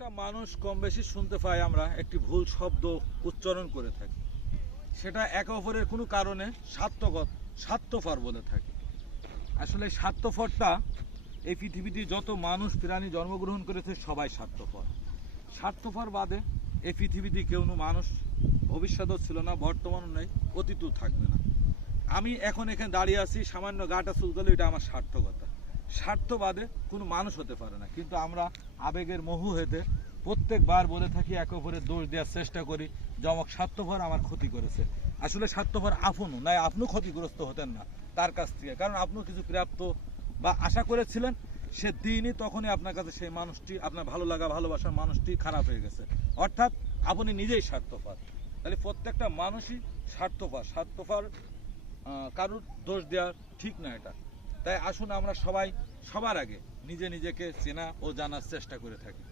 প্রত্যেকটা মানুষ কম বেশি শুনতে পাই আমরা একটি ভুল শব্দ উচ্চারণ করে থাকি, সেটা একে অপরের কোনো কারণে স্বার্থপর বলে থাকি। আসলে স্বার্থপরটা এই পৃথিবীতে যত মানুষ প্রাণী জন্মগ্রহণ করেছে সবাই স্বার্থপর। স্বার্থপর বাদে এই পৃথিবীতে কেউ মানুষ ভবিষ্যতেও ছিল না, বর্তমানও নেই, অতীতও থাকবে না। আমি এখন এখানে দাঁড়িয়ে আছি, সামান্য গাটা চুলকালে এটা আমার সার্থকতা। স্বার্থবাদে কোনো মানুষ হতে পারে না, কিন্তু আমরা আবেগের মোহ হেতে প্রত্যেকবার বলে থাকি, একে অপরের দোষ দেওয়ার চেষ্টা করি যে আমাকে স্বার্থপর আমার ক্ষতি করেছে। আসলে স্বার্থপর আপনও নাই, আপনিও ক্ষতিগ্রস্ত হতেন না তার কাছ থেকে, কারণ আপনিও কিছু প্রাপ্ত বা আশা করেছিলেন, সে দিনই তখনই আপনার কাছে সেই মানুষটি, আপনার ভালো লাগা ভালোবাসার মানুষটি খারাপ হয়ে গেছে, অর্থাৎ আপনি নিজেই স্বার্থপর। তাহলে প্রত্যেকটা মানুষই স্বার্থপর কারুর দোষ দেওয়া ঠিক না এটা। তাই আসুন আমরা সবাই সবার আগে নিজেকে চেনা ও জানার চেষ্টা করে থাকি।